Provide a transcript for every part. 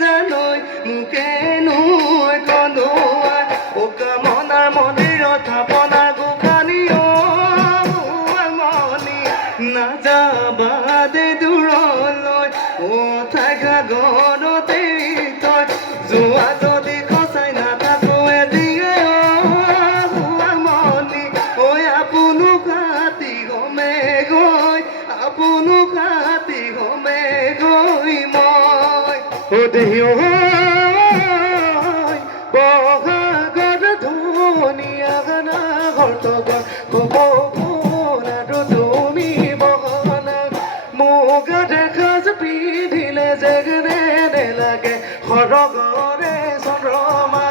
জানৈ মুকে নৈ কন্দুৱাই ও কামনাৰ মন্দিৰত থাপনাৰ গোসানীও মনি নাযাবা দে দূৰলৈ ও ঠাই ঘৰতে তই যোৱা যদি সঁচাই নাথাকো এদিয়ে মনি ঐ আপোনো কাটি গমে গৈ আপোনো কাটি গমে গৈ মই ও দেহিও বহাগৰ ধুনীয়া গানা ঘৰতগৰ ক'ব আৰু তুমি বহনা মুগা দেখা পিন্ধিলে যেগনে নেলাগে সৰগৰে চন্দ্ৰমা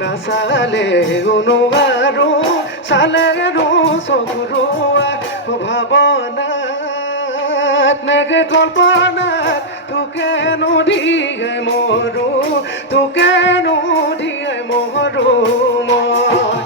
নাচালে অনুৱাৰো চালে চকুৰুৱা ভাৱনাত নেগে কল্পনাত তোকে নদীয়ে মৰো তোকে নদীয়ে মৰো মই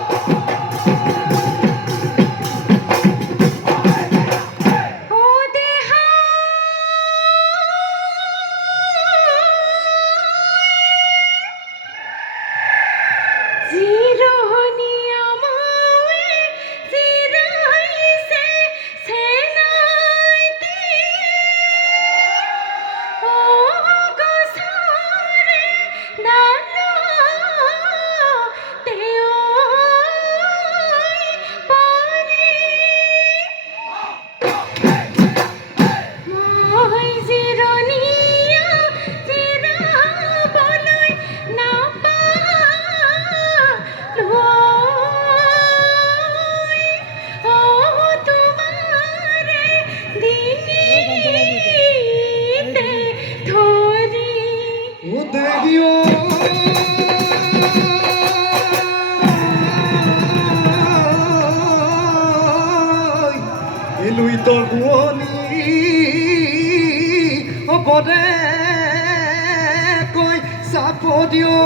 লুই তোৰ শুৱনি হ'বদে কৈ চাপ দিও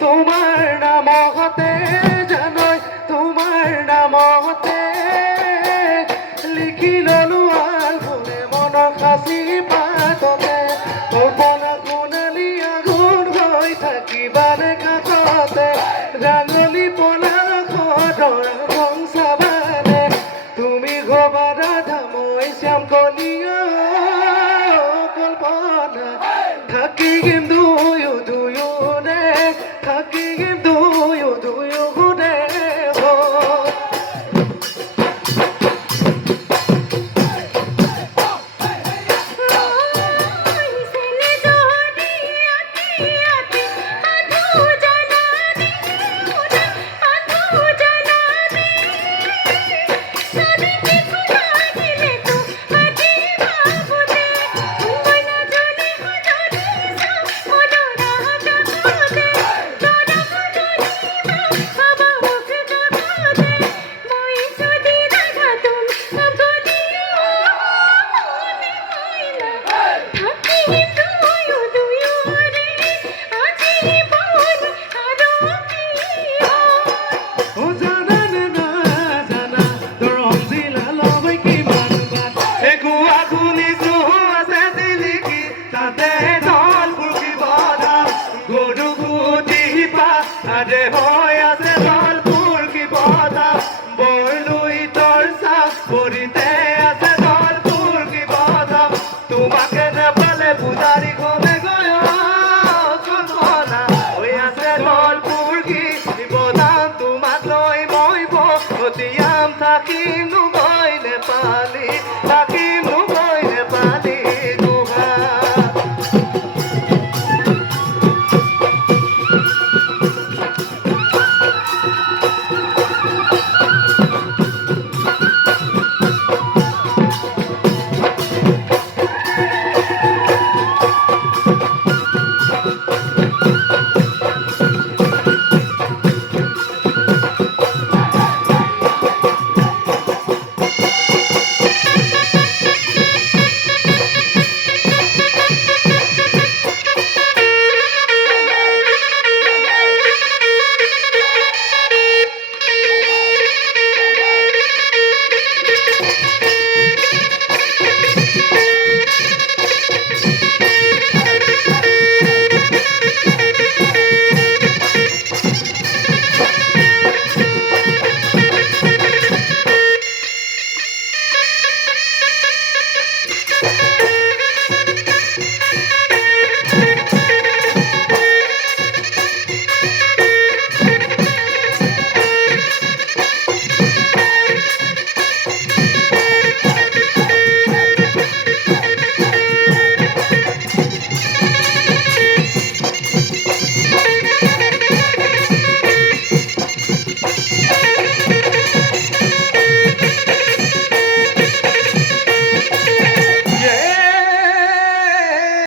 তোমাৰ নামতে জানৈ তোমাৰ নামতে লিখি ললো আলফুলে মনৰ সাঁচি পাততে কল্পনা কোণালী আগুন হৈ থাকিবানে কাষতে ৰাঙলী পলাশৰ বংচাবানে তুমি গবা ৰাধা মই শ্যাম কলিয়া কল্পনা থাকি কিন্তু তোমাকে না পেলে পূজাৰি